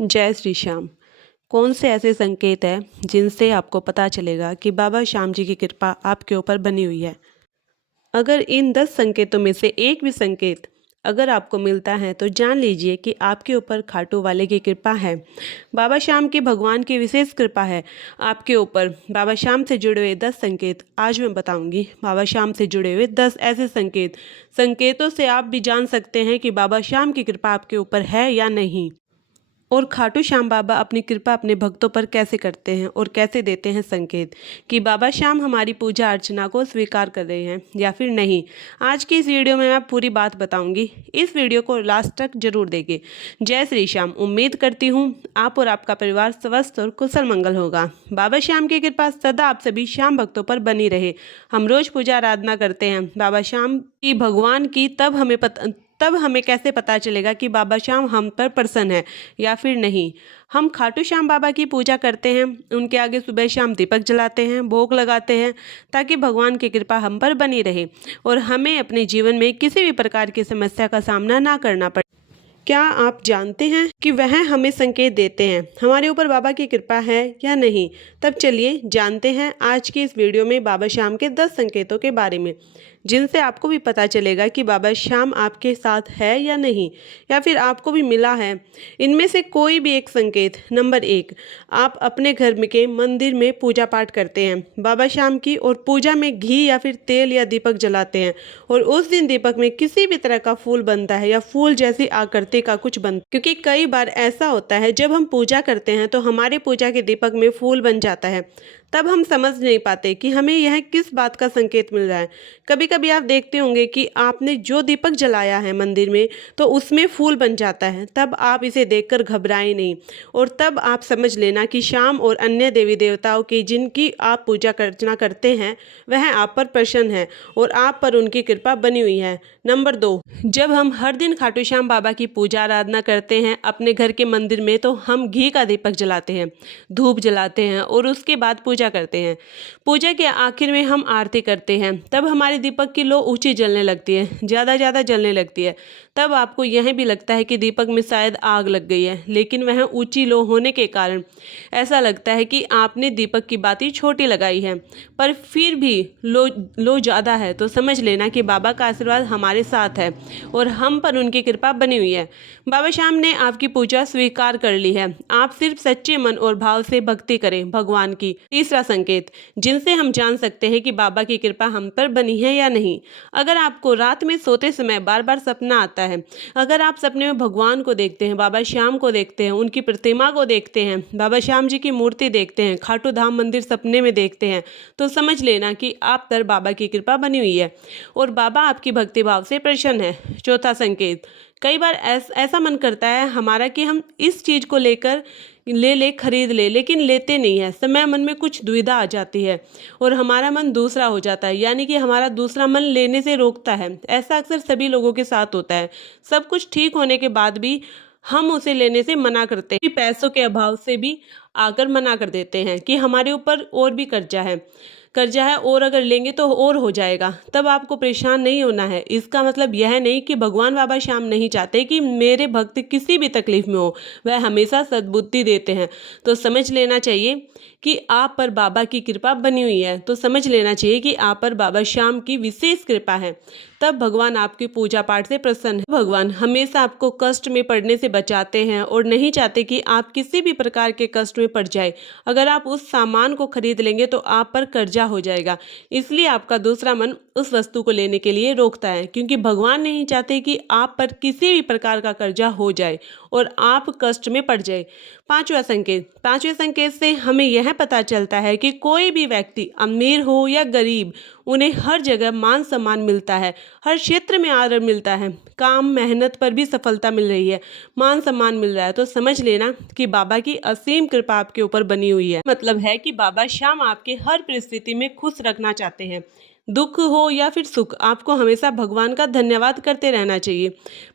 जय श्री श्याम। कौन से ऐसे संकेत हैं जिनसे आपको पता चलेगा कि बाबा श्याम जी की कृपा आपके ऊपर बनी हुई है। अगर इन 10 संकेतों में से एक भी संकेत अगर आपको मिलता है तो जान लीजिए कि आपके ऊपर खाटू वाले की कृपा है। बाबा श्याम की भगवान की विशेष कृपा है आपके ऊपर। बाबा श्याम से जुड़े हुए 10 संकेत आज मैं बताऊंगी। बाबा श्याम से जुड़े हुए 10 ऐसे संकेतों से आप भी जान सकते हैं कि बाबा श्याम की कृपा आपके ऊपर है या नहीं। और खाटू श्याम बाबा अपनी कृपा अपने भक्तों पर कैसे करते हैं और कैसे देते हैं संकेत कि बाबा श्याम हमारी पूजा अर्चना को स्वीकार कर रहे हैं या फिर नहीं। आज की इस वीडियो में मैं पूरी बात बताऊंगी। इस वीडियो को लास्ट तक जरूर देखें। जय श्री श्याम। उम्मीद करती हूँ आप और आपका परिवार स्वस्थ और कुशल मंगल होगा। बाबा श्याम की कृपा सदा आप सभी श्याम भक्तों पर बनी रहे। हम रोज पूजा आराधना करते हैं बाबा श्याम की भगवान की, तब हमें कैसे पता चलेगा कि बाबा श्याम हम पर प्रसन्न है या फिर नहीं। हम खाटू श्याम बाबा की पूजा करते हैं, उनके आगे सुबह शाम दीपक जलाते हैं, भोग लगाते हैं ताकि भगवान की कृपा हम पर बनी रहे और हमें अपने जीवन में किसी भी प्रकार की समस्या का सामना ना करना पड़े। क्या आप जानते हैं कि वह हमें संकेत देते हैं हमारे ऊपर बाबा की कृपा है या नहीं? तब चलिए जानते हैं आज की इस वीडियो में बाबा श्याम के 10 संकेतों के बारे में, जिनसे आपको भी पता चलेगा कि बाबा श्याम आपके साथ है या नहीं, या फिर आपको भी मिला है। इनमें से कोई भी एक संकेत। नंबर 1, आप अपने घर में के मंदिर में पूजा पाठ करते हैं बाबा श्याम की और पूजा में घी या फिर तेल या दीपक जलाते हैं और उस दिन दीपक में किसी भी तरह का फूल बनता है या फूल जैसी आकृति का कुछ बनता है। क्योंकि कई बार ऐसा होता है जब हम पूजा करते हैं तो हमारे पूजा के दीपक में फूल बन जाता है, तब हम समझ नहीं पाते कि हमें यह किस बात का संकेत मिल रहा है। कभी कभी आप देखते होंगे कि आपने जो दीपक जलाया है मंदिर में तो उसमें फूल बन जाता है, तब आप इसे देखकर घबराएं नहीं और तब आप समझ लेना कि श्याम और अन्य देवी देवताओं की जिनकी आप पूजा अर्चना करते हैं वह आप पर प्रसन्न है और आप पर उनकी कृपा बनी हुई है। नंबर 2, जब हम हर दिन खाटू श्याम बाबा की पूजा आराधना करते हैं अपने घर के मंदिर में तो हम घी का दीपक जलाते हैं, धूप जलाते हैं और उसके बाद पूजा करते हैं। पूजा के आखिर में हम आरती करते हैं, तब हमारे दीपक की लो ऊंची जलने लगती है, ज़्यादा जलने लगती है। तब आपको यह भी लगता है कि दीपक में शायद आग लग गई है, लेकिन वह ऊंची लो होने के कारण ऐसा लगता है कि आपने दीपक की बाती छोटी लगाई है, पर फिर भी लो ज़्यादा है तो समझ लेना कि बाबा का आशीर्वाद हमारे साथ है और हम पर उनकी कृपा बनी हुई है। बाबा श्याम ने आपकी पूजा स्वीकार कर ली है। आप सिर्फ सच्चे मन और भाव से भक्ति करें भगवान की। तीसरा संकेत जिनसे हम जान सकते हैं कि बाबा की कृपा हम पर बनी है या नहीं। अगर आपको रात में सोते समय बार बार सपना आता है, अगर आप सपने में भगवान को देखते हैं, बाबा श्याम को देखते हैं, उनकी प्रतिमा को देखते हैं, बाबा श्याम जी की मूर्ति देखते हैं, खाटू धाम मंदिर सपने में देखते हैं, तो समझ लेना कि आप पर बाबा की कृपा बनी हुई है और बाबा आपकी भक्ति भाव से प्रसन्न है। चौथा संकेत, कई बार ऐसा मन करता है हमारा कि हम इस चीज़ को लेकर खरीद ले, लेकिन लेते नहीं है। समय मन में कुछ दुविधा आ जाती है और हमारा मन दूसरा हो जाता है, यानी कि हमारा दूसरा मन लेने से रोकता है। ऐसा अक्सर सभी लोगों के साथ होता है। सब कुछ ठीक होने के बाद भी हम उसे लेने से मना करते हैं, पैसों के अभाव से भी आकर मना कर देते हैं कि हमारे ऊपर और भी कर्जा है और अगर लेंगे तो और हो जाएगा। तब आपको परेशान नहीं होना है। इसका मतलब यह नहीं कि भगवान बाबा श्याम नहीं चाहते कि मेरे भक्त किसी भी तकलीफ में हो, वह हमेशा सद्बुद्धि देते हैं। तो समझ लेना चाहिए कि आप पर बाबा की कृपा बनी हुई है, तो समझ लेना चाहिए कि आप पर बाबा श्याम की विशेष कृपा है। तब भगवान आपकी पूजा पाठ से प्रसन्न है। भगवान हमेशा आपको कष्ट में पड़ने से बचाते हैं और नहीं चाहते कि आप किसी भी प्रकार के कष्ट में पड़ जाए। अगर आप उस सामान को खरीद लेंगे तो आप पर कर्जा हो जाएगा, इसलिए आपका दूसरा मन उस वस्तु को लेने के लिए रोकता है, क्योंकि भगवान नहीं चाहते कि आप पर किसी भी प्रकार का कर्जा हो जाए और आप कष्ट में पड़ जाए। पांचवें संकेत से हमें यह पता चलता है कि कोई भी व्यक्ति अमीर हो या गरीब, उन्हें हर जगह मान सम्मान मिलता है, हर क्षेत्र में आदर मिलता है, काम मेहनत पर भी सफलता मिल रही है, मान सम्मान मिल रहा है, तो समझ लेना कि बाबा की असीम कृपा आपके ऊपर बनी हुई है। मतलब है कि बाबा श्याम आपके हर परिस्थिति में खुश रखना चाहते हैं। दुख हो या फिर सुख, आपको हमेशा भगवान का धन्यवाद करते रहना चाहिए।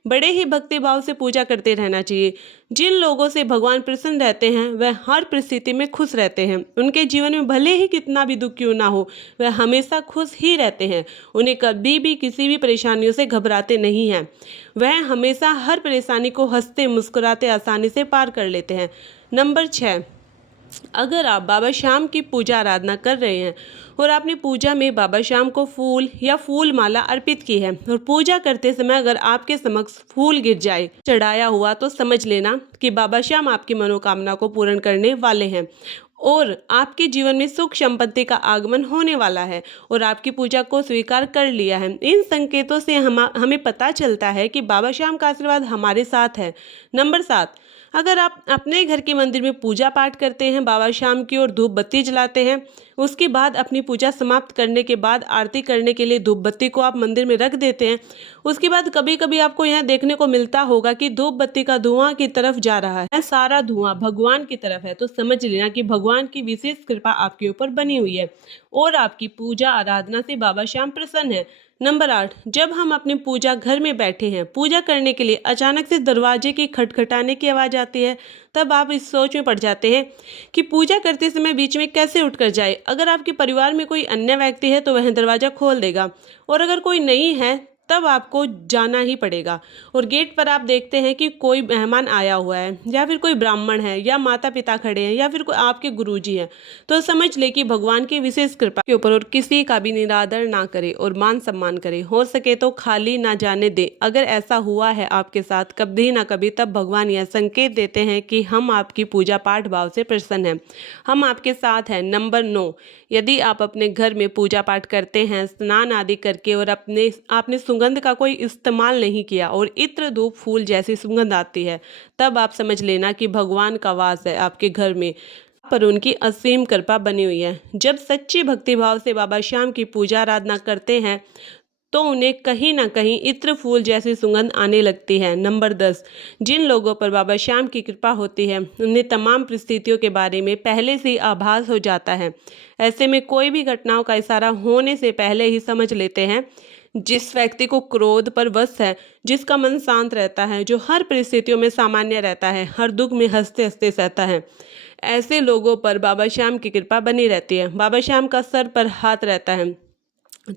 बड़े ही भक्ति भाव से पूजा करते रहना चाहिए। जिन लोगों से भगवान प्रसन्न रहते हैं वह हर परिस्थिति में खुश रहते हैं। उनके जीवन में भले ही कितना भी दुख क्यों ना हो, वह हमेशा खुश ही रहते हैं। उन्हें कभी भी किसी भी परेशानियों से घबराते नहीं हैं। वह हमेशा हर परेशानी को हंसते मुस्कुराते आसानी से पार कर लेते हैं। नंबर 6, अगर आप बाबा श्याम की पूजा आराधना कर रहे हैं और आपने पूजा में बाबा श्याम को फूल या फूल माला अर्पित की है और पूजा करते समय अगर आपके समक्ष फूल गिर जाए चढ़ाया हुआ, तो समझ लेना कि बाबा श्याम आपकी मनोकामना को पूर्ण करने वाले हैं और आपके जीवन में सुख संपत्ति का आगमन होने वाला है और आपकी पूजा को स्वीकार कर लिया है। इन संकेतों से हमें पता चलता है कि बाबा श्याम का आशीर्वाद हमारे साथ है। नंबर 7, अगर आप अपने घर के मंदिर में पूजा पाठ करते हैं, बाबा श्याम की ओर धूप बत्ती जलाते हैं, उसके बाद अपनी पूजा समाप्त करने के बाद आरती करने के लिए धूप बत्ती को आप मंदिर में रख देते हैं, उसके बाद कभी कभी आपको यह देखने को मिलता होगा कि धूप बत्ती का धुआं की तरफ जा रहा है, सारा धुआं भगवान की तरफ है, तो समझ लेना कि भगवान की विशेष कृपा आपके ऊपर बनी हुई है और आपकी पूजा आराधना से बाबा श्याम प्रसन्न है। नंबर 8, जब हम अपनी पूजा घर में बैठे हैं पूजा करने के लिए, अचानक से दरवाजे की खटखटाने की आवाज़ आती है, तब आप इस सोच में पड़ जाते हैं कि पूजा करते समय बीच में कैसे उठकर जाए। अगर आपके परिवार में कोई अन्य व्यक्ति है तो वह दरवाज़ा खोल देगा और अगर कोई नहीं है तब आपको जाना ही पड़ेगा और गेट पर आप देखते हैं कि कोई मेहमान आया हुआ है या फिर कोई ब्राह्मण है या माता पिता खड़े हैं या फिर कोई आपके गुरुजी हैं, तो समझ ले कि भगवान की विशेष कृपा के ऊपर और किसी का भी निरादर ना करे और मान सम्मान करे, हो सके तो खाली ना जाने दे। अगर ऐसा हुआ है आपके साथ कभी ना कभी, तब भगवान यह संकेत देते हैं कि हम आपकी पूजा पाठ भाव से प्रसन्न हैं, हम आपके साथ हैं। नंबर 9, यदि आप अपने घर में पूजा पाठ करते हैं स्नान आदि करके और आपने सुगंध का कोई इस्तेमाल नहीं किया और इत्र धूप फूल जैसी सुगंध आती है, तब आप समझ लेना कि भगवान का वास है आपके घर में, पर उनकी असीम कृपा बनी हुई है। जब सच्ची भक्ति भाव से बाबा श्याम की पूजा आराधना करते हैं तो उन्हें कहीं ना कहीं इत्र फूल जैसी सुगंध आने लगती है। नंबर 10, जिन लोगों पर बाबा श्याम की कृपा होती है उन्हें तमाम परिस्थितियों के बारे में पहले से ही आभास हो जाता है। ऐसे में कोई भी घटनाओं का इशारा होने से पहले ही समझ लेते हैं। जिस व्यक्ति को क्रोध पर वश है, जिसका मन शांत रहता है, जो हर परिस्थितियों में सामान्य रहता है, हर दुख में हंसते हंसते सहता है, ऐसे लोगों पर बाबा श्याम की कृपा बनी रहती है। बाबा श्याम का सर पर हाथ रहता है,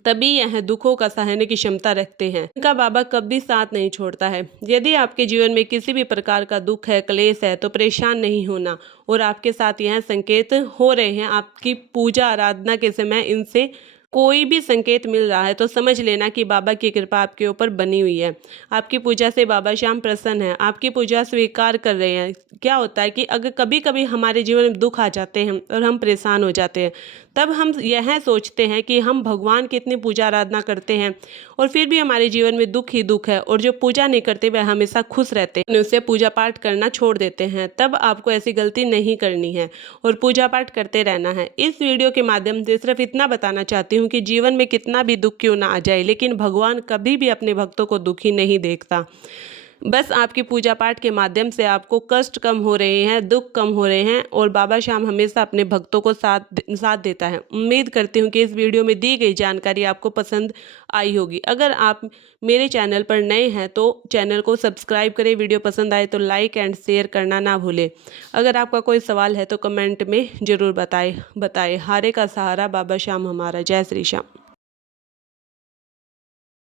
तभी यह दुखों का सहने की क्षमता रखते हैं। इनका बाबा कभी साथ नहीं छोड़ता है। यदि आपके जीवन में किसी भी प्रकार का दुख है, क्लेश है, तो परेशान नहीं होना और आपके साथ यह संकेत हो रहे हैं आपकी पूजा आराधना के समय इनसे कोई भी संकेत मिल रहा है, तो समझ लेना कि बाबा की कृपा आपके ऊपर बनी हुई है। आपकी पूजा से बाबा श्याम प्रसन्न है, आपकी पूजा स्वीकार कर रहे हैं। क्या होता है कि अगर कभी कभी हमारे जीवन में दुख आ जाते हैं और हम परेशान हो जाते हैं, तब हम यह सोचते हैं कि हम भगवान की इतनी पूजा आराधना करते हैं और फिर भी हमारे जीवन में दुख ही दुख है, और जो पूजा नहीं करते वह हमेशा खुश रहते हैं, उससे पूजा पाठ करना छोड़ देते हैं। तब आपको ऐसी गलती नहीं करनी है और पूजा पाठ करते रहना है। इस वीडियो के माध्यम से सिर्फ इतना बताना चाहती हूँ कि जीवन में कितना भी दुख क्यों ना आ जाए, लेकिन भगवान कभी भी अपने भक्तों को दुखी नहीं देखता। बस आपकी पूजा पाठ के माध्यम से आपको कष्ट कम हो रहे हैं, दुख कम हो रहे हैं और बाबा श्याम हमेशा अपने भक्तों को साथ देता है। उम्मीद करती हूँ कि इस वीडियो में दी गई जानकारी आपको पसंद आई होगी। अगर आप मेरे चैनल पर नए हैं तो चैनल को सब्सक्राइब करें, वीडियो पसंद आए तो लाइक एंड शेयर करना ना भूलें। अगर आपका कोई सवाल है तो कमेंट में ज़रूर बताएं। हारे का सहारा बाबा श्याम हमारा। जय श्री श्याम।